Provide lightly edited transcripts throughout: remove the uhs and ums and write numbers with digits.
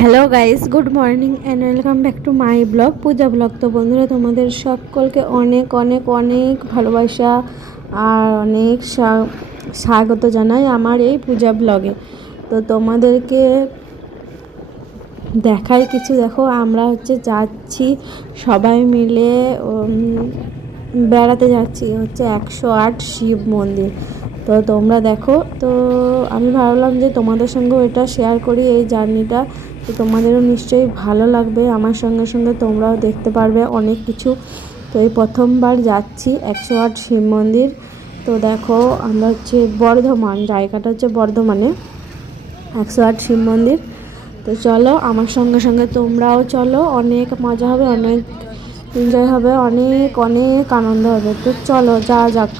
Hello guys, good morning and welcome back to my blog Puja blog. তো বন্ধুরা, তোমাদের সকলকে অনেক অনেক অনেক ভালোবাসা আর অনেক স্বাগত জানাই আমার এই পূজা ব্লগে। তো তোমাদেরকে দেখাই কিছু। দেখো, আমরা যাচ্ছি সবাই মিলে বেড়াতে যাচ্ছি 108 শিব মন্দির। তো তোমরা দেখো। তো আমি ভাবলাম যে তোমাদের সঙ্গেও এটা শেয়ার করি, এই জার্নিটা। তো তোমাদেরও নিশ্চয়ই ভালো লাগবে, আমার সঙ্গে সঙ্গে তোমরাও দেখতে পারবে অনেক কিছু। তো এই প্রথমবার যাচ্ছি 108 শিব মন্দির। তো দেখো, আমরা বর্ধমান, জায়গাটা বর্ধমানে 108 শিব মন্দির। তো চলো আমার সঙ্গে সঙ্গে তোমরাও চলো, অনেক মজা হবে, অনেক এনজয় হবে, অনেক অনেক আনন্দ হবে। তো চলো যাওয়া যাক।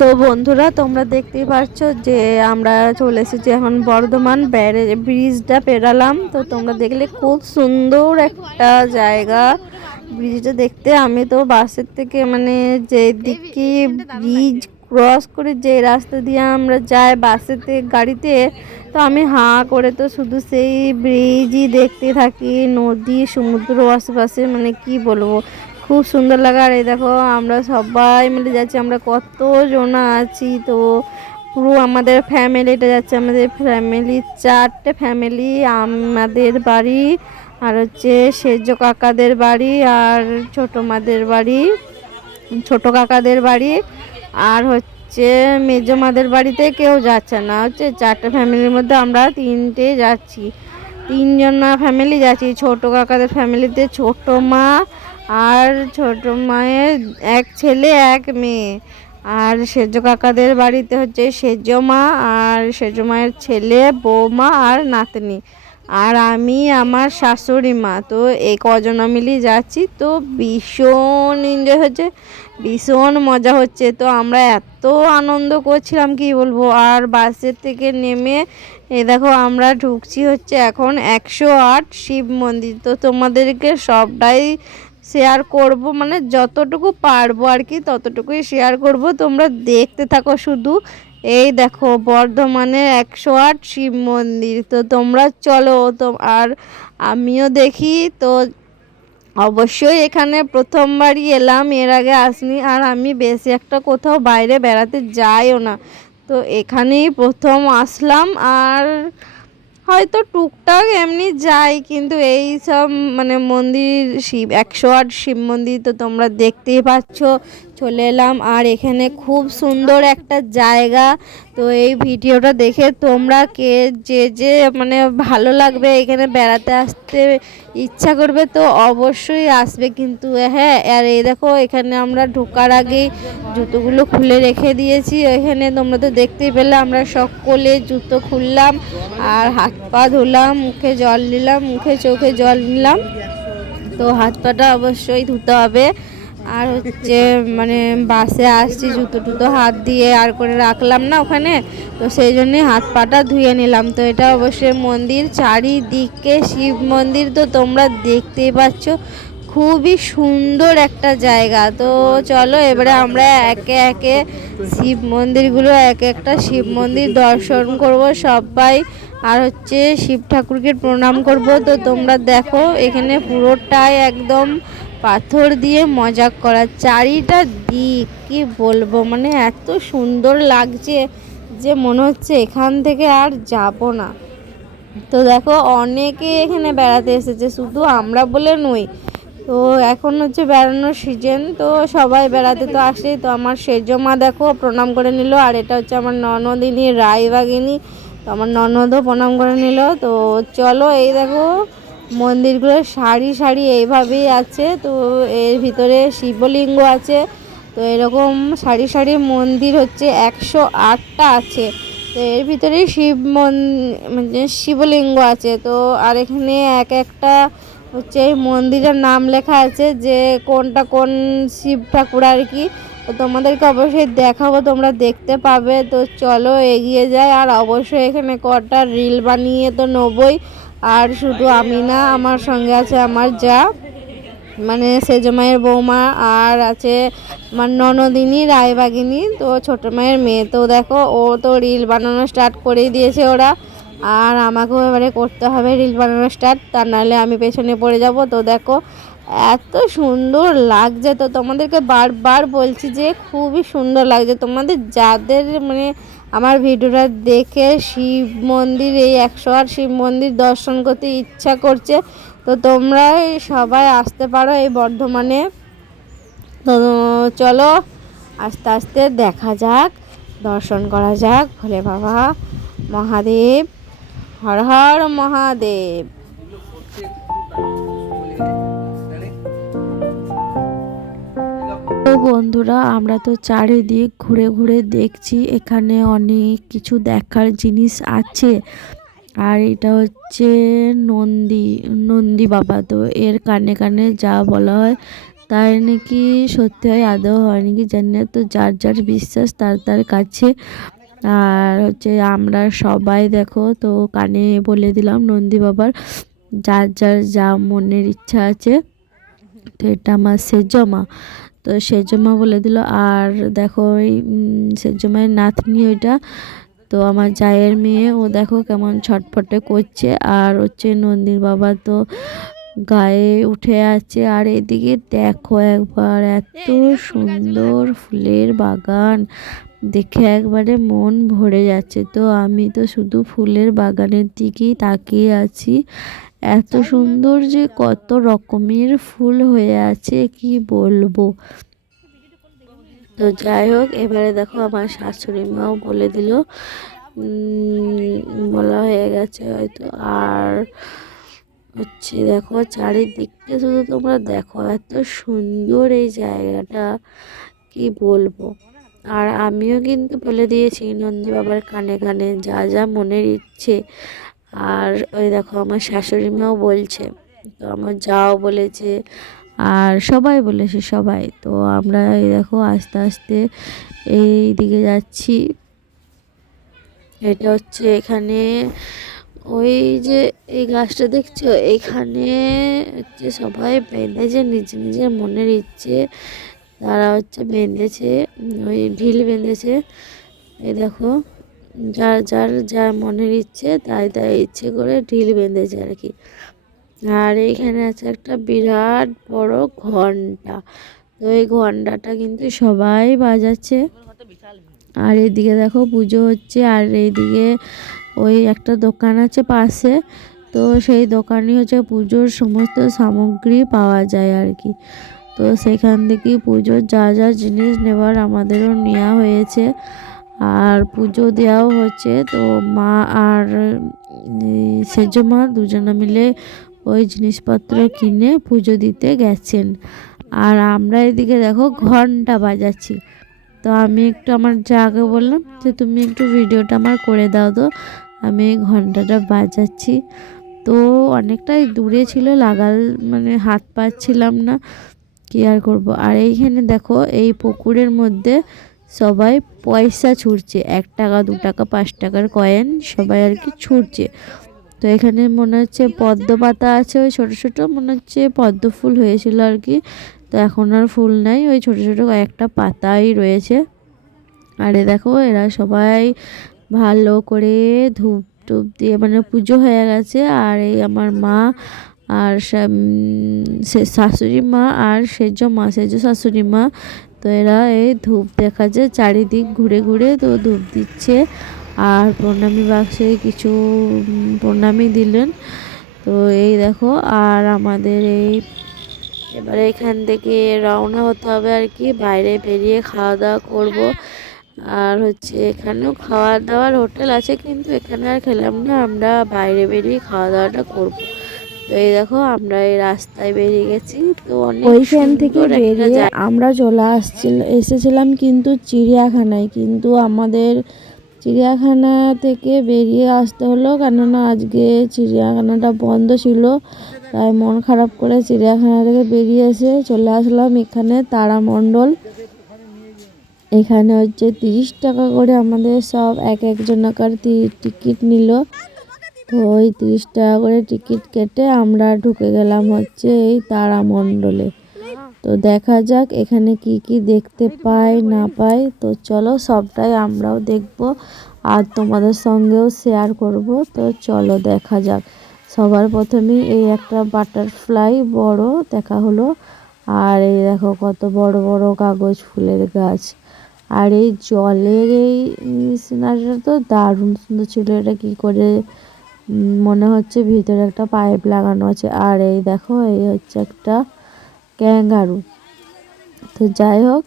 তো বন্ধুরা, তোমরা দেখতেই পাচ্ছ যে আমরা চলে এসেছি এখন বর্ধমান ব্রিজটা পেরালাম। তো তোমরা দেখলে খুব সুন্দর একটা জায়গা ব্রিজটা দেখতে। আমি তো বাসের থেকে যেদিকে ব্রিজ ক্রস করে যে রাস্তা দিয়ে আমরা যাই বাসেতে, গাড়িতে, তো আমি হাঁ করে তো শুধু সেই ব্রিজই দেখতে থাকি। নদী, সমুদ্র আশেপাশে, কি বলবো, খুব সুন্দর লাগে। আর এই দেখো, আমরা সবাই মিলে যাচ্ছি, আমরা কতজন আছি। তো পুরো আমাদের ফ্যামিলিটা যাচ্ছে, আমাদের ফ্যামিলি 4টে ফ্যামিলি। আমাদের বাড়ি, আর সেজ কাকাদের বাড়ি, আর ছোটো মাদের বাড়ি, ছোটো কাকাদের বাড়ি, আর মেজো মাদের বাড়িতে কেউ যাচ্ছে না। 4টে ফ্যামিলির মধ্যে আমরা 3টে যাচ্ছি, 3জন ফ্যামিলি যাচ্ছি। ছোটো কাকাদের ফ্যামিলিতে ছোটো মা আর ছোটো মায়ের এক ছেলে এক মেয়ে, আর সেজ কাকাদের বাড়িতে সেজ মা আর সেজ মায়ের ছেলে, বৌমা আর নাতনি, আর আমি আমার শাশুড়ি মা। তো এই কজনা মিলিয়ে যাচ্ছি। তো ভীষণ এনজয় হচ্ছে, ভীষণ মজা হচ্ছে। তো আমরা এত আনন্দ করছিলাম কি বলবো। আর বাসের থেকে নেমে দেখো আমরা ঢুকছি এখন 108 শিব মন্দির। তো তোমাদেরকে সবটাই শেয়ার করব, যতটুকু পারবো আর কি ততটুকুই শেয়ার করব। তোমরা দেখতে থাকো শুধু, এই দেখো বর্ধমানের 108 শিব মন্দির। তো তোমরা চলো তো, আর আমিও দেখি তো। অবশ্যই এখানে প্রথমবারই এলাম, এর আগে আসনি, আর আমি বেশি একটা কোথাও বাইরে বেড়াতে যাইও না। তো এখানেই প্রথম আসলাম, আর হয়তো টুকটাক এমনি যাই, কিন্তু এই সব মানে মন্দির, শিব 108 শিব মন্দির তো তোমরা দেখতেই পাচ্ছ। চলে এলাম, আর এখানে খুব সুন্দর একটা জায়গা। তো এই ভিডিওটা দেখে তোমরা কে যে যে মানে ভালো লাগবে, এখানে বেড়াতে আসতে ইচ্ছা করবে তো অবশ্যই আসবে কিন্তু। হ্যাঁ, আর এই দেখো এখানে আমরা ঢোকার আগেই জুতোগুলো খুলে রেখে দিয়েছি। এখানে তোমরা তো দেখতেই পেলে আমরা সকলে জুতো খুললাম, আর হাত পা ধুলাম, মুখে জল নিলাম, মুখে চোখে জল নিলাম। তো হাত পাটা অবশ্যই ধুতে হবে। আর হচ্ছে মানে বাসে আসছি, জুতো টুতো হাত দিয়ে আর করে রাখলাম না ওখানে, তো সেই জন্যে হাত পাটা ধুয়ে নিলাম। তো এটা অবশ্যই মন্দির, চারিদিকে শিব মন্দির তো তোমরা দেখতেই পাচ্ছ। খুবই সুন্দর একটা জায়গা। তো চলো এবারে আমরা একে একে শিব মন্দিরগুলো, এক একটা শিব মন্দির দর্শন করব সবাই, আর হচ্ছে শিব ঠাকুরকে প্রণাম করব। তো তোমরা দেখো এখানে পুরোটাই একদম পাথর দিয়ে মজা করা, চারিটা দিক কি বলবো, মানে এত সুন্দর লাগছে যে মনে হচ্ছে এখান থেকে আর যাব না। তো দেখো অনেকে এখানে বেড়াতে এসেছে, শুধু আমরা বলে নই। তো এখন হচ্ছে বেড়ানোর সিজন, তো সবাই বেড়াতে তো আসে। তো আমার সেজো মা দেখো প্রণাম করে নিল, আর এটা হচ্ছে আমার ননদিনী রায়বাগিনী, তো আমার ননদও প্রণাম করে নিল। তো চলো এই দেখো মন্দিরগুলো সারি সারি এইভাবেই আছে। তো এর ভিতরে শিবলিঙ্গ আছে। তো এরকম সারি সারি মন্দির হচ্ছে 108টা আছে। তো এর ভিতরে মানে শিবলিঙ্গ আছে। তো আর এখানে এক একটা হচ্ছে এই মন্দিরের নাম লেখা আছে, যে কোনটা কোন শিব ঠাকুর আর কি। তো তোমাদেরকে অবশ্যই দেখাবো, তোমরা দেখতে পাবে। তো চলো এগিয়ে যাই, আর অবশ্যই এখানে কটা রিল বানিয়ে তো নেবই। আর শুধু আমি না, আমার সঙ্গে আছে আমার যা, মানে সেজো মায়ের বৌমা, আর আছে আমার ননদিনী রায়বাগিনী, তো ছোটো মায়ের মেয়ে। তো দেখো ও তো রিল বানানো স্টার্ট করেই দিয়েছে ওরা, আর আমাকেও এবারে করতে হবে রিল বানানো স্টার্ট, তা নাহলে আমি পেছনে পড়ে যাব। তো দেখো এত সুন্দর লাগছে, তো তোমাদেরকে বারবার বলছি যে খুবই সুন্দর লাগছে। তোমাদের যাদের মানে আমার ভিডিওটা দেখে শিব মন্দির, এই 108 শিব মন্দির দর্শন করতে ইচ্ছা করছে, তো তোমরা সবাই আসতে পারো এই বর্ধমানে। তো চলো আস্তে আস্তে দেখা যাক, দর্শন করা যাক ভোলে বাবা মহাদেব, হর হর মহাদেব। তো বন্ধুরা আমরা তো চারিদিক ঘুরে ঘুরে দেখছি, এখানে অনেক কিছু দেখার জিনিস আছে। আর এটা হচ্ছে নন্দী বাবা। তো এর কানে কানে যা বলা হয় তাই নাকি সত্যি হয়, আদৌ হয় নাকি জানি না। তো যার যার বিশ্বাস তার তার কাছে। আর হচ্ছে আমরা সবাই দেখো তো কানে বলে দিলাম নন্দী বাবার যার যার যা মনের ইচ্ছা আছে। তো এটা আমার সেজো মা, তো সেজো মা বলে দিল। আর দেখো ওই সেজো মায়ের নাতনি ওইটা, তো আমার জায়ের মেয়ে, ও দেখো কেমন ছটফটে করছে। আর হচ্ছে নন্দীর বাবা তো গায়ে উঠে আছে। আর এদিকে দেখো একবার এত সুন্দর ফুলের বাগান, দেখে একবারে মন ভরে যাচ্ছে। তো আমি তো শুধু ফুলের বাগানের দিকেই তাকিয়ে আছি, এত সুন্দর যে কত রকমের ফুল হয়ে আছে কি বলবো। তো যাই হোক এবারে দেখো আমার শাশুড়ি মাও বলে দিল, বলা হয়ে গেছে হয়তো। আর হচ্ছে দেখো চারিদিকটা শুধু তোমরা দেখো, এত সুন্দর এই জায়গাটা কি বলবো। আর আমিও কিন্তু বলে দিয়েছি নন্দী বাবার কানে কানে যা যা মনের ইচ্ছে। আর ওই দেখো আমার শাশুড়ি মাও বলছে, তো আমার যাও বলেছে, আর সবাই বলেছে সবাই। তো আমরা এই দেখো আস্তে আস্তে এই দিকে যাচ্ছি। এটা হচ্ছে এখানে ওই যে এই গাছটা দেখছো, এখানে হচ্ছে সবাই বেঁধেছে নিজের নিজের মনের ইচ্ছে, তারা হচ্ছে বেঁধেছে, ওই ঢিল বেঁধেছে। এই দেখো, যার যার যা মনের ইচ্ছে তাই তাই ইচ্ছে করে ঢিল বেঁধেছে আর কি। আর এইখানে আছে একটা বিরাট বড় ঘন্টা। তো এই ঘন্টাটা কিন্তু সবাই বাজাচ্ছে। আর এইদিকে দেখো পুজো হচ্ছে, আর এইদিকে ওই একটা দোকান আছে পাশে। তো সেই দোকানই হচ্ছে পুজোর সমস্ত সামগ্রী পাওয়া যায় আর কি। তো সেখান থেকেই পুজোর যা যা জিনিস নেবার আমাদেরও নেওয়া হয়েছে। আর পুজো দেওয়াও হচ্ছে। তো মা আর সেজ মা দুজনে মিলে ওই জিনিসপত্র কিনে পুজো দিতে গেছেন। আর আমরা এদিকে দেখো ঘন্টা বাজাচ্ছি। তো আমি একটু আমার যাকে বললাম যে তুমি একটু ভিডিওটা আমার করে দাও। তো আমি এই ঘন্টাটা বাজাচ্ছি। তো অনেকটাই দূরে ছিল, লাগাল মানে হাত পাচ্ছিলাম না, কি আর করবো। আর এইখানে দেখো এই পুকুরের মধ্যে সবাই পয়সা ছুঁড়ছে, 1 টাকা 2 টাকা 5 টাকার কয়েন সবাই আর কি ছুঁড়ছে। তো এখানে মনে হচ্ছে পদ্ম পাতা আছে, ওই ছোটো ছোটো মনে হচ্ছে পদ্ম ফুল হয়েছিল আর কি। তো এখন আর ফুল নাই, ওই ছোটো ছোটো কয়েকটা পাতাই রয়েছে। আরে দেখো এরা সবাই ভালো করে ধূপ টুপ দিয়ে মানে পুজো হয়ে গেছে। আর এই আমার মা আর শাশুড়ি মা আর সেজ শাশুড়ি মা, তো এরা এই ধূপ দেখাচ্ছে চারিদিক ঘুরে ঘুরে, তো ধূপ দিচ্ছে। আর প্রণামী বাক্সে কিছু প্রণামী দিলেন। তো এই দেখো, আর আমাদের এই এবারে এখান থেকে রওনা হতে হবে আর কি, বাইরে বেরিয়ে খাওয়া দাওয়া করবো। আর হচ্ছে এখানেও খাওয়া দাওয়ার হোটেল আছে, কিন্তু এখানে আর খেলাম না, আমরা বাইরে বেরিয়ে খাওয়া দাওয়াটা করবো। তো এই দেখো আমরা এই রাস্তায় বেরিয়ে গেছি। তো ওইখান থেকে বেরিয়ে আমরা চলে এসেছিলাম কিন্তু চিড়িয়াখানায়। কিন্তু আমাদের চিড়িয়াখানা থেকে বেরিয়ে আসতে হলো, কেননা আজকে চিড়িয়াখানাটা বন্ধ ছিল। তাই মন খারাপ করে চিড়িয়াখানা থেকে বেরিয়ে এসে চলে আসলাম এখানে তারামণ্ডল। এখানে হচ্ছে 30 টাকা করে আমাদের সব এক একজনাকার টিকিট নিল। তো ওই 30 টাকা করে টিকিট কেটে আমরা ঢুকে গেলাম হচ্ছে এই তারামণ্ডলে। তো দেখা যাক এখানে কি কি দেখতে পাই না পাই। তো চলো সবটাই আমরাও দেখব আর তোমাদের সঙ্গেও শেয়ার করব। তো চলো দেখা যাক। সবার প্রথমেই এই একটা বাটারফ্লাই বড় দেখা হলো। আর এই দেখো কত বড় বড় কাগজ ফুলের গাছ। আর এই জলের এই সিনারিটা তো দারুণ সুন্দর ছিল। এটা কি করে মনে হচ্ছে ভিতরে একটা পাইপ লাগানো আছে। আর এই দেখো এই হচ্ছে একটা ক্যাঙ্গারু। তো যাই হোক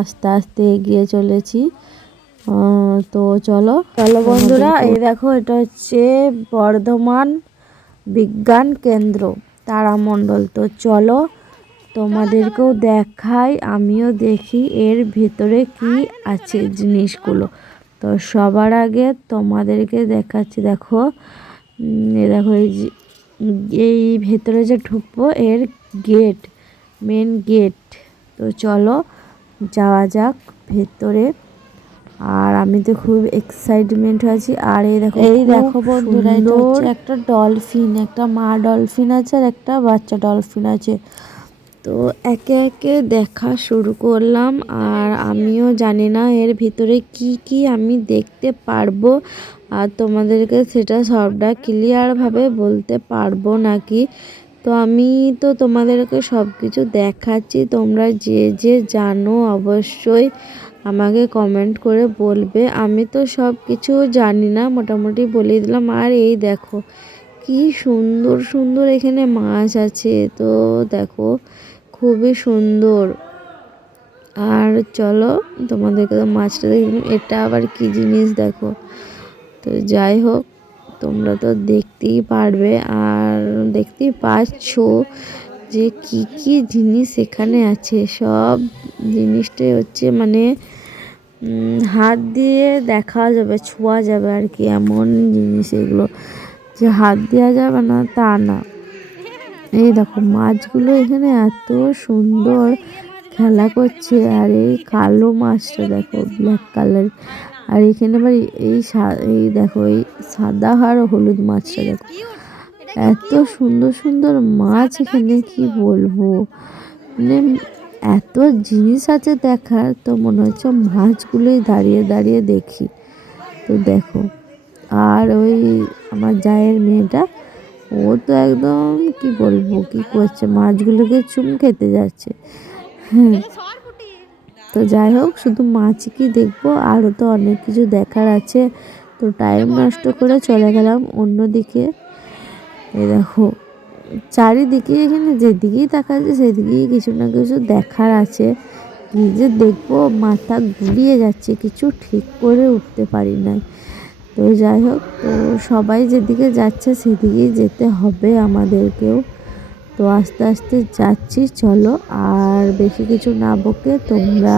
আস্তে আস্তে এগিয়ে চলেছি। তো চলো চলো বন্ধুরা, এই দেখো এটা হচ্ছে বর্ধমান বিজ্ঞান কেন্দ্র তারামণ্ডল। তো চলো তোমাদেরকেও দেখাই, আমিও দেখি এর ভিতরে কি আছে জিনিসগুলো। তো সবার আগে তোমাদেরকে দেখাচ্ছি, দেখো দেখো এই ভেতরে যে ঢুকবো এর গেট, মেন গেট। তো চলো যাওয়া যাক ভেতরে। আর আমি তো খুব এক্সাইটমেন্ট আছি। আর এই দেখো বন্ধুরা, এটা হচ্ছে একটা ডলফিন, একটা মা ডলফিন আছে আর একটা বাচ্চা ডলফিন আছে। তো একে একে দেখা শুরু করলাম। আর আমিও জানি না এর ভিতরে কি কি আমি দেখতে পারবো, আর তোমাদেরকে সেটা সবটা ক্লিয়ারভাবে বলতে পারবো নাকি। তো আমি তো তোমাদেরকে সব কিছু দেখাচ্ছি, তোমরা যে যে জানো অবশ্যই আমাকে কমেন্ট করে বলবে। আমি তো সব কিছু জানি না, মোটামুটি বলে দিলাম। আর এই দেখো কি সুন্দর সুন্দর এখানে মাছ আছে। তো দেখো খুবই সুন্দর। আর চলো তোমাদেরকে তো মাছটা দেখলাম, এটা আবার কি জিনিস দেখো। তো যাই হোক তোমরা তো দেখতেই পারবে আর দেখতেই পাচ্ছ যে কি কি জিনিস এখানে আছে। সব জিনিসটাই হচ্ছে মানে হাত দিয়ে দেখা যাবে, ছোঁয়া যাবে আর কি, এমন জিনিস এগুলো যে হাত দেওয়া যাবে না তা না। এই দেখো মাছগুলো এখানে এত সুন্দর খেলা করছে। আর এই কালো মাছটা দেখো, ব্ল্যাক কালার। আর এখানে আবার এই দেখো এই সাদা আর হলুদ মাছটা দেখো, এত সুন্দর সুন্দর মাছ এখানে কি বলবো। মানে এত জিনিস আছে দেখার, তো মনে হচ্ছে মাছগুলোই দাঁড়িয়ে দাঁড়িয়ে দেখি। তো দেখো, আর ওই আমার জায়ের মেয়েটা, ও তো একদম কি বলবো কি করছে, মাছগুলোকে চুম খেতে যাচ্ছে। হ্যাঁ, তো যাই হোক, শুধু মাছ কি দেখবো, আরও তো অনেক কিছু দেখার আছে। তো টাইম নষ্ট করে চলে গেলাম অন্যদিকে। এই দেখো, চারিদিকে এখানে যেদিকেই দেখা যাচ্ছে সেদিকেই কিছু না কিছু দেখার আছে। কি যে দেখবো, মাথা ঘুরিয়ে যাচ্ছে, কিছু ঠিক করে উঠতে পারি না। তো যাই হোক, তো সবাই যেদিকে যাচ্ছে সেদিকেই যেতে হবে আমাদেরকেও। তো আস্তে আস্তে যাচ্ছি, চলো। আর বেশি কিছু না বকে তোমরা,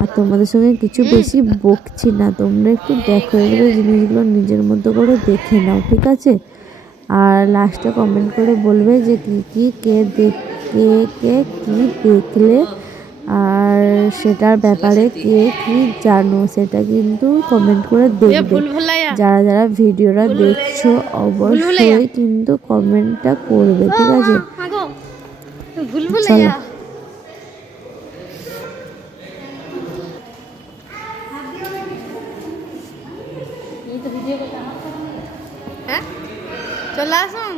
আর তোমাদের সঙ্গে কিছু বেশি বকছি না, তোমরা একটু দেখো, এগুলো জিনিসগুলো নিজের মতো করে দেখে নাও, ঠিক আছে? আর লাস্টে কমেন্ট করে বলবে যে কে কি দেখলে, আর সেটার ব্যাপারে কে কি জানো, সেটা কিন্তু কমেন্ট করে দেখবে। যারা যারা ভিডিওটা দেখছো অবশ্যই কিন্তু কমেন্টটা করবে, ঠিক আছে? চলো। চলে আসুন।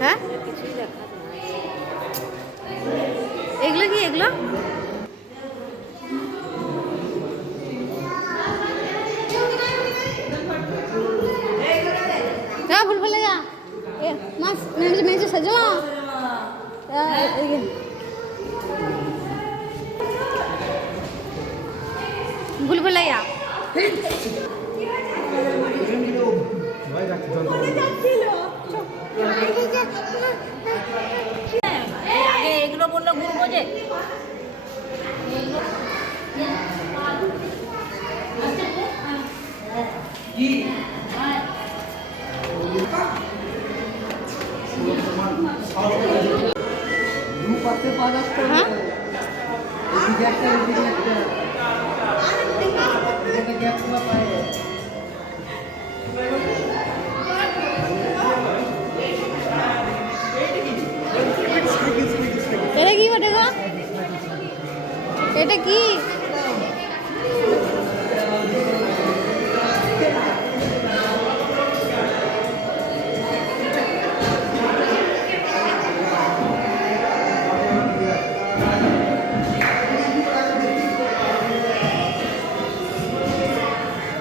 হ্যাঁ, এগুলো কি? এগুলো ভুল ভুলে যা মাছ মেঝে সাজো ভুল ভুলাইয়া। এগুলো বললো ঘুরবো যে এটা কি বটে গো? এটা কি?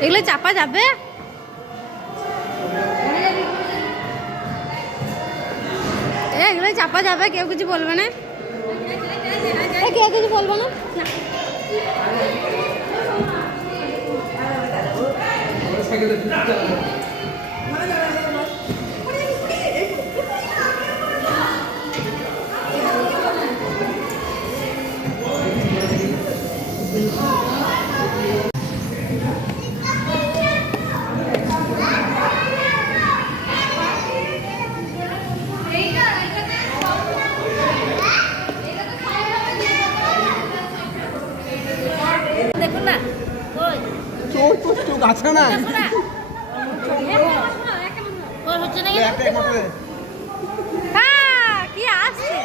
এগুলো চাপা যাবে? এগুলো চাপা যাবে? কেউ কিছু বলবে না? কেউ কিছু বলবো না? দেখুন না, চোখ আছে না, কি আসছে?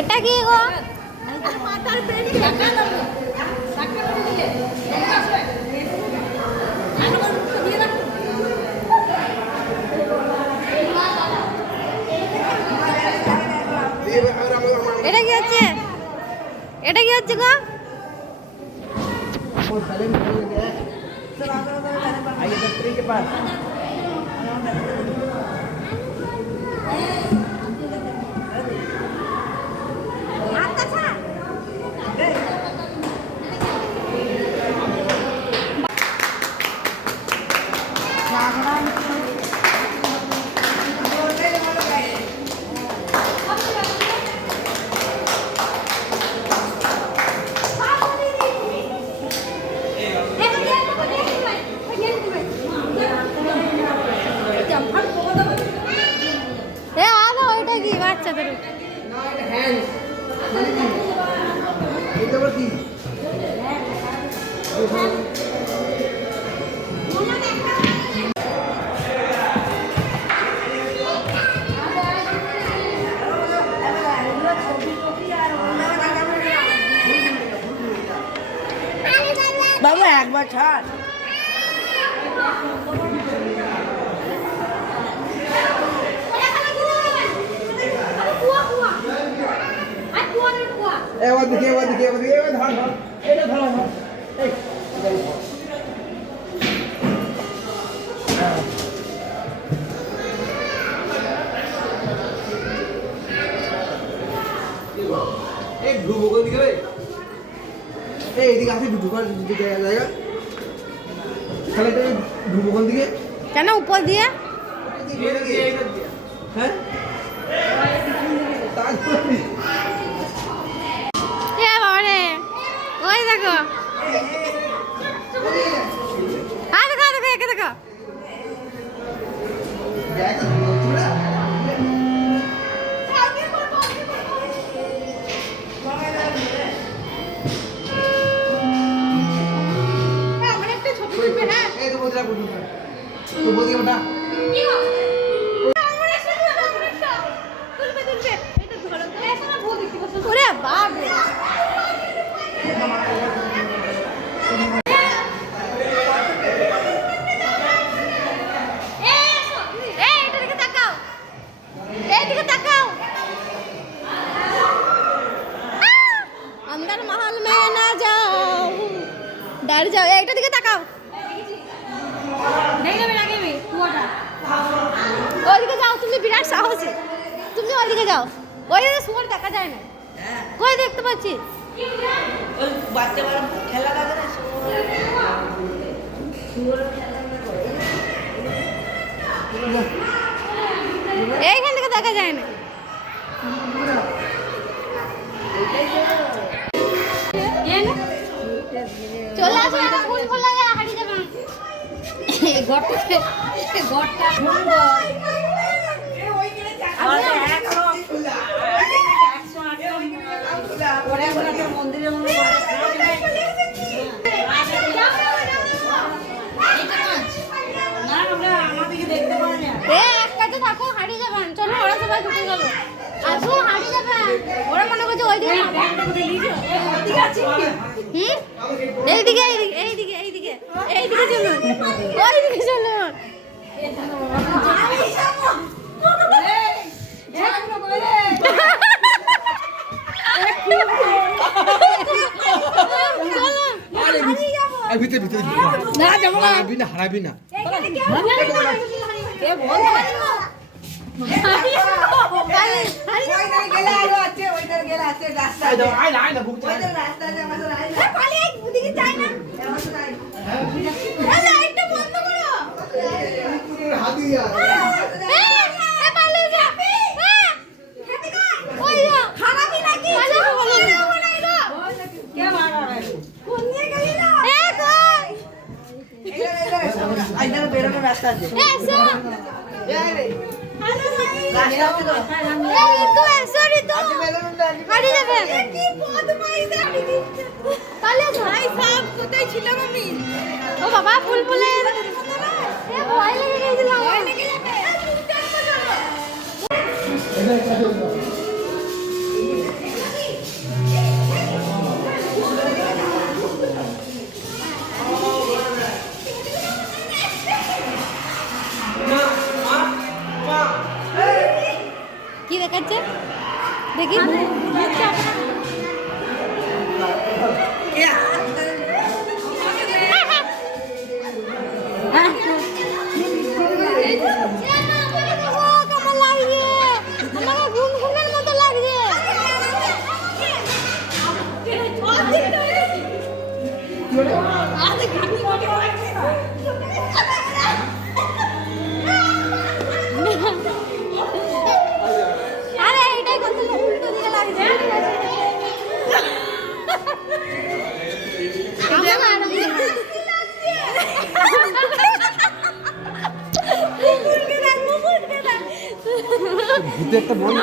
এটা কি গো? এটা কি হচ্ছে? এটা কি হচ্ছে গো? বাচ্চা ধরো। বাবা একবার ছাড়। এবার দিকে এবার ধর এটা ধর এই এই ঢুকবো কোন দিকে রে? এই এদিকে আছে ঢুকার জায়গা তাহলে এটা ঢুকবো কোন দিকে? কেন উপর দিয়ে? হ্যাঁ এ বাবা রে, ওই দেখো দেখো একে দেখো। এই তো বলছিলাম তো বলছি ওটা ওরে বাপ রে। अंदर महल में ना जाओ, डर जाओ। এইটা দিকে তাকাও। ওইদিকে যাও, তুমি বিরাট সাহসী। তুমি ওইদিকে যাও। ওইদিকে শুয়োর দেখা যায় না। কই দেখতে পাচ্ছি? ওই বাচ্চারা খেলা লাগে না এইখান থেকে দেখা যায় না। চলে আসো, এটা ফুল ফুল লাগে হারিয়ে যাবে। ঘরটা সুন্দর। মন্দিরের মধ্যে দেখতে পাওয়া যায়। এক কাছে থাকো, হারিয়ে যাবেন। চলো, ওরা সবাই ঢুকে গেল। আসো, হারিয়ে যাবেন। ওরা মনে করছে ওই দিকে এইদিকে এইদিকে এইদিকে এইদিকে চলুন, ওইদিকে চলুন। ভিতরে ভিতরে না যাবো না। হারাবি না বেরোনোর রাস্তা আছে। ও বাবা, ফুল ফুলে ভয় লেগে গেছিল। কি দেখাচ্ছে দেখি? আরে এইটাই করতে উল্টো দিকে লাগছে। আমার ভূতে একটা বল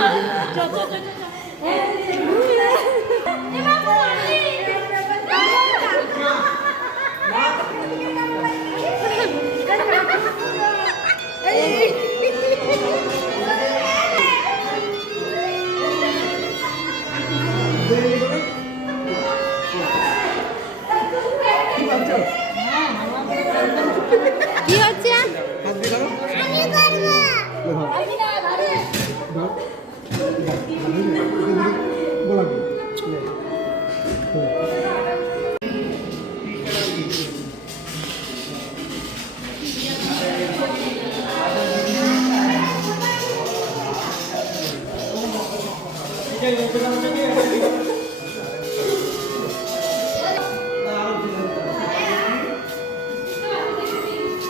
কি হচ্ছে? হাত দিয়ে ধরো। ধর। গোলাপি।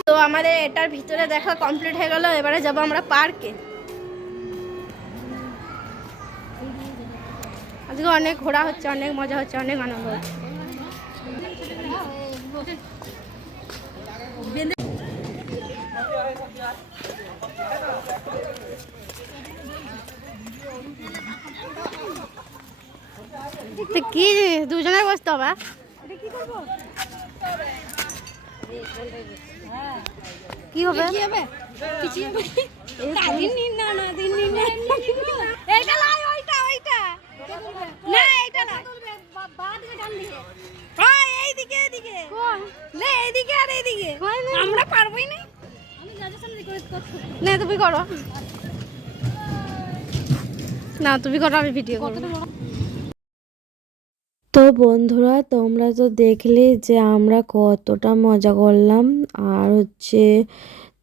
তো আমাদের এটার ভিতরে দেখা কমপ্লিট হয়ে গেল। এবারে যাব আমরা পার্কে। আজকে অনেক ঘোরা হচ্ছে, অনেক মজা হচ্ছে, অনেক আনন্দ হচ্ছে। তো কি দুজনে বসতে হবে? কি হবে? কি হবে? কিছু হবে না না দিন না এইটা লাই ওইটা ওইটা না এইটা না বাঁ দিকে ডান দিকে ওই এইদিকে এইদিকে কোন লে এইদিকে আর এইদিকে আমরা পারবোই না। আমি যাদের সামনে রিকোয়েস্ট করছি না তুমি করো না তুমি করো আমি ভিডিও করব। তো বন্ধুরা তোমরা তো দেখলে যে আমরা কতটা মজা করলাম। আর হচ্ছে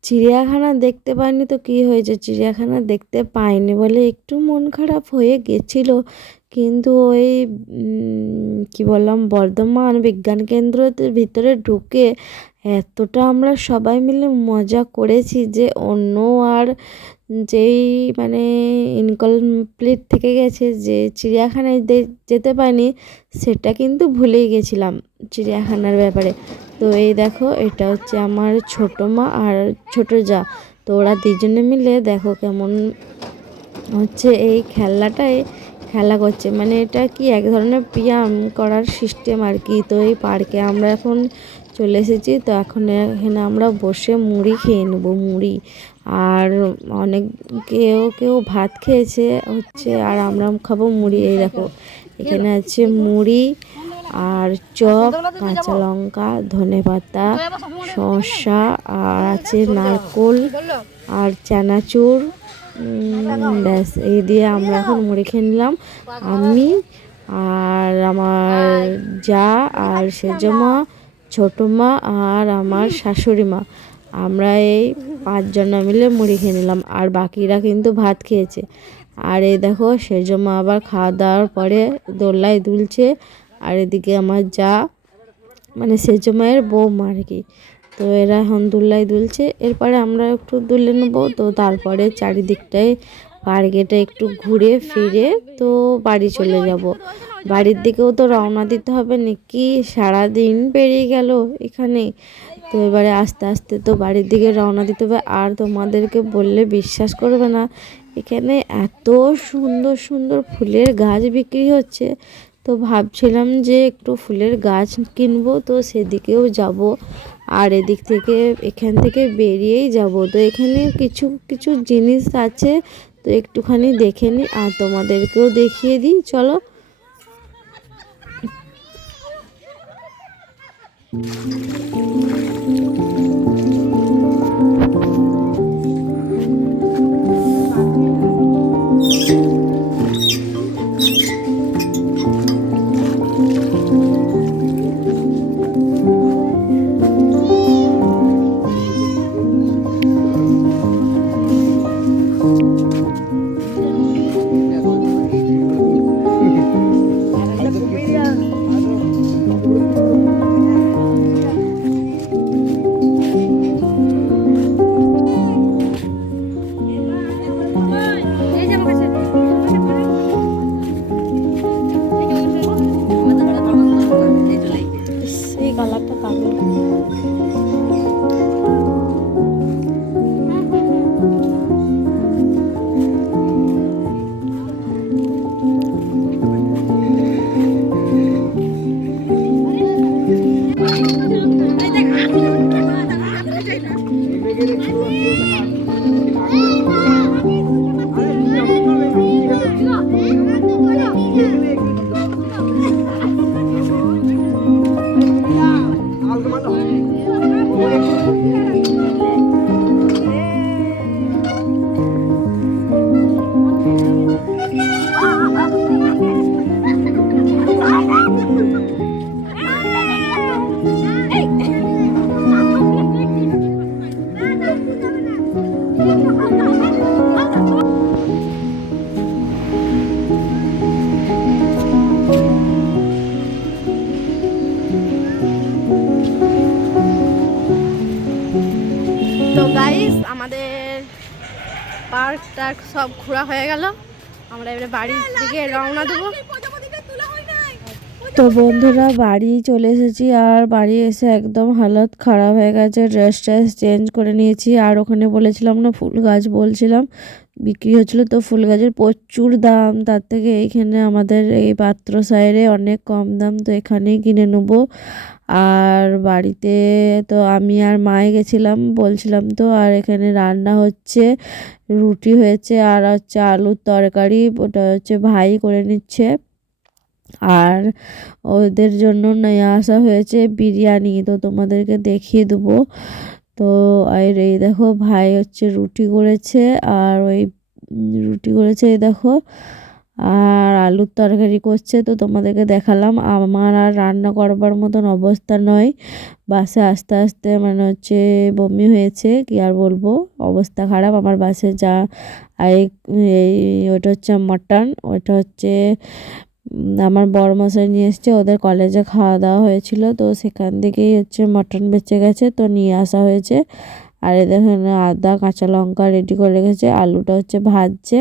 চিড়িয়াখানা দেখতে পাইনি তো কি হয়েছে, চিড়িয়াখানা দেখতে পাইনি বলে একটু মন খারাপ হয়ে গেছিল। কিন্তু ওই কি বললাম বর্ধমান বিজ্ঞান কেন্দ্রের ভিতরে ঢুকে এতটা আমরা সবাই মিলে মজা করেছি যে অন্য আর যেই মানে ইনকমপ্লিট থেকে গেছে যে চিড়িয়াখানায় যেতে পারিনি সেটা কিন্তু ভুলেই গেছিলাম চিড়িয়াখানার ব্যাপারে। তো এই দেখো এটা হচ্ছে আমার ছোটো মা আর ছোটো যা, তো ওরা দুজনে মিলে দেখো কেমন হচ্ছে এই খেলাটাই খেলা করছে, মানে এটা কি এক ধরনের ব্যায়াম করার সিস্টেম আর কি। তো এই পার্কে আমরা এখন চলে এসেছি, তো এখন এখানে আমরা বসে মুড়ি খেয়ে নেবো, মুড়ি। আর অনেক কেউ ভাত খেয়েছে হচ্ছে আর আমরা খাবো মুড়ি। এই দেখো এখানে আছে মুড়ি আর চপ, কাঁচা লঙ্কা, ধনেপাতা, শসা আর আছে নারকোল আর চানাচুর। ব্যাস এই দিয়ে আমরা এখন মুড়ি খেয়ে নিলাম, আমি আর আমার যা আর সেজো মা, ছোটো মা আর আমার শাশুড়ি মা, আমরা এই 5 জনা মিলে মুড়ি খেয়ে নিলাম। আর বাকিরা কিন্তু ভাত খেয়েছে। আর এই দেখো সেজো মা আবার খাওয়া দাওয়ার পরে দোলায় দুলছে। আর এদিকে আমার যা মানে সেজো মায়ের বৌমা আর কি, তো এরা এখন দোলায় দুলছে। এরপরে আমরা একটু দুলে নেবো, তো তারপরে চারিদিকটায় পার্কেটা একটু ঘুরে ফিরে তো বাড়ি চলে যাব। বাড়ির দিকেও তো রওনা দিতে হবে নাকি, সারাদিন পেরিয়ে গেল এখানে। তো এবারে আস্তে আস্তে তো বাড়ির দিকে রওনা দিতে হবে। আর তোমাদেরকে বললে বিশ্বাস করবে না, এখানে এত সুন্দর সুন্দর ফুলের গাছ বিক্রি হচ্ছে। তো ভাবছিলাম যে একটু ফুলের গাছ কিনবো, তো সেদিকেও যাব। আর এদিক থেকে এখান থেকে বেরিয়েই যাব। তো এখানে কিছু কিছু জিনিস আছে, তো একটুখানি দেখে নিই আর তোমাদেরকেও দেখিয়ে দিই, চলো। কালারটা দারুণ। পার্কটা সব ঘোরা হয়ে গেল, আমরা এবারে বাড়ির দিকে রওনা দেবো। তো বন্ধুরা বাড়ি চলে এসেছি, আর বাড়ি এসে একদম হালত খারাপ হয়ে গেছে, ড্রেস ট্রেস চেঞ্জ করে নিয়েছি। আর ওখানে বলেছিলাম না ফুল গাছ বলছিলাম বিক্রি হচ্ছিলো, তো ফুল গাছের প্রচুর দাম, তার থেকে এইখানে আমাদের এই পাত্র সাইডে অনেক কম দাম, তো এখানেই কিনে নেবো। আর বাড়িতে তো আমি আর মায়ে গেছিলাম বলছিলাম তো, আর এখানে রান্না হচ্ছে, রুটি হয়েছে আর হচ্ছে আলুর তরকারি, ওটা হচ্ছে ভাই করে নিচ্ছে। আর ওদের জন্য নিয়ে আসা হয়েছে বিরিয়ানি, তো তোমাদেরকে দেখিয়ে দেবো। তো আর এই দেখো ভাই হচ্ছে রুটি করেছে, আর ওই রুটি করেছে এই দেখো, আর আলুর তরকারি করছে। তো তোমাদেরকে দেখালাম, আমার আর রান্না করবার মতন অবস্থা নয়, বাসে আস্তে আস্তে মানে হচ্ছে বমি হয়েছে, কি আর বলবো, অবস্থা খারাপ আমার বাসে। যা এই ওটা হচ্ছে মাটন, ওটা হচ্ছে আমার বড় মশাই নিয়ে এসছে, ওদের কলেজে খাওয়া দাওয়া হয়েছিল, তো সেখান থেকেই হচ্ছে মাটন বেঁচে গেছে, তো নিয়ে আসা হয়েছে। আর এখানে আদা কাঁচা লঙ্কা রেডি করে রেখেছে, আলুটা হচ্ছে ভাজছে,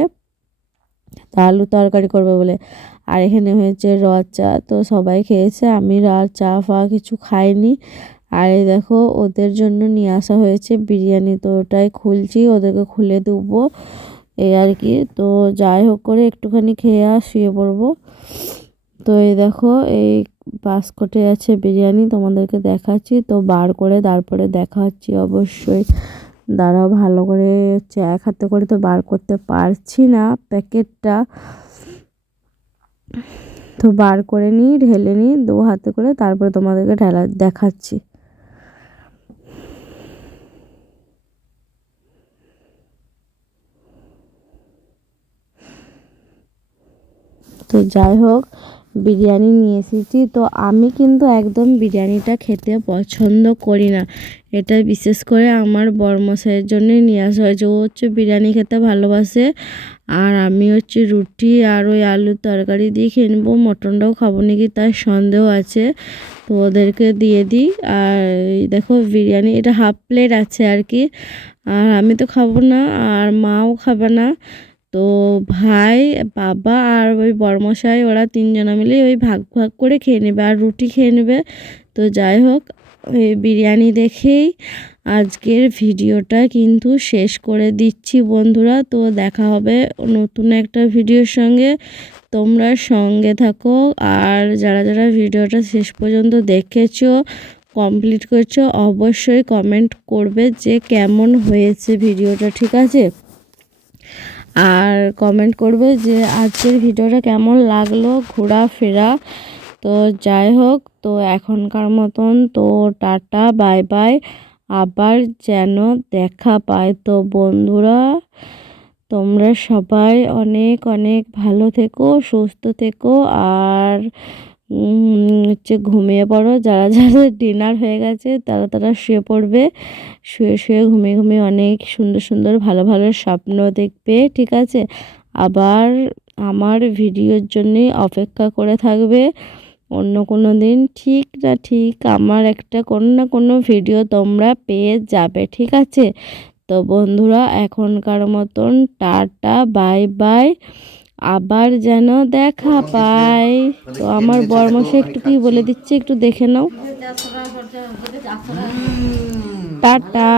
তা আলু তরকারি করবে বলে। আর এখানে হয়েছে র চা, তো সবাই খেয়েছে, আমি চা ফা কিছু খাইনি। আর এই দেখো ওদের জন্য নিয়ে আসা হয়েছে বিরিয়ানি, তো ওটাই খুলছি, ওদেরকে খুলে দেবো এই আর কি। তো যাই হোক করে একটুখানি খেয়ে আর শুয়ে পড়বো। তো এই দেখো এই বাস্কটে আছে বিরিয়ানি, তোমাদেরকে দেখাচ্ছি, তো বার করে তারপরে দেখাচ্ছি অবশ্যই। দাঁড়াও ভালো করে হচ্ছে এক হাতে করে তো বার করতে পারছি না প্যাকেটটা, তো বার করে নিই, ঢেলে নিই দু হাতে করে, তারপরে তোমাদেরকে দেখাচ্ছি। তো যাই হোক বিরিয়ানি নিয়ে এসেছি, তো আমি কিন্তু একদম বিরিয়ানিটা খেতে পছন্দ করি না, এটা বিশেষ করে আমার বড়মশাইয়ের জন্যই নিয়ে আসা হয়েছে, ও হচ্ছে বিরিয়ানি খেতে ভালোবাসে, আর আমি হচ্ছে রুটি আর ওই আলুর তরকারি দিয়ে খেয়ে নেবো, মটনটাও খাবো নাকি তার সন্দেহ আছে, তো ওদেরকে দিয়ে দিই। আর দেখো বিরিয়ানি এটা হাফ প্লেট আছে আর কি, আর আমি তো খাবো না, আর মাও খাবে না, তো ভাই বাবা আর ওই বড়মশাই ওরা তিনজনা মিলে ওই ভাগ ভাগ করে খেয়ে নেবে, আর রুটি খেয়ে নেবে। তো যাই হোক ওই বিরিয়ানি দেখেই আজকের ভিডিওটা কিন্তু শেষ করে দিচ্ছি বন্ধুরা। তো দেখা হবে নতুন একটা ভিডিওর সঙ্গে, তোমরা সঙ্গে থাকো, আর যারা যারা ভিডিওটা শেষ পর্যন্ত দেখেছো কমপ্লিট করছো অবশ্যই কমেন্ট করবে যে কেমন হয়েছে ভিডিওটা, ঠিক আছে? আর কমেন্ট করবে যে আজকের ভিডিওটা কেমন লাগলো ঘোরাফেরা। তো যাই হোক, তো এখনকার মতন তো টাটা বাই বাই, আবার যেন দেখা পায়। তো বন্ধুরা তোমরা সবাই অনেক অনেক ভালো থেকো, সুস্থ থেকো, আর হচ্ছে ঘুমিয়ে পড়ো, যারা যারা ডিনার হয়ে গেছে তারা তারা শুয়ে পড়বে, শুয়ে শুয়ে ঘুমিয়ে ঘুমিয়ে অনেক সুন্দর সুন্দর ভালো ভালো স্বপ্ন দেখবে, ঠিক আছে? আবার আমার ভিডিওর জন্যই অপেক্ষা করে থাকবে অন্য কোনো দিন, ঠিক না ঠিক আমার একটা কোনো না কোনো ভিডিও তোমরা পেয়ে যাবে, ঠিক আছে? তো বন্ধুরা এখনকার মতন টাটা বাই বাই, আবার যেন দেখা পায়। তো আমার বড়মশাই একটু কি বলে দিচ্ছে একটু দেখে নাও। টাটা।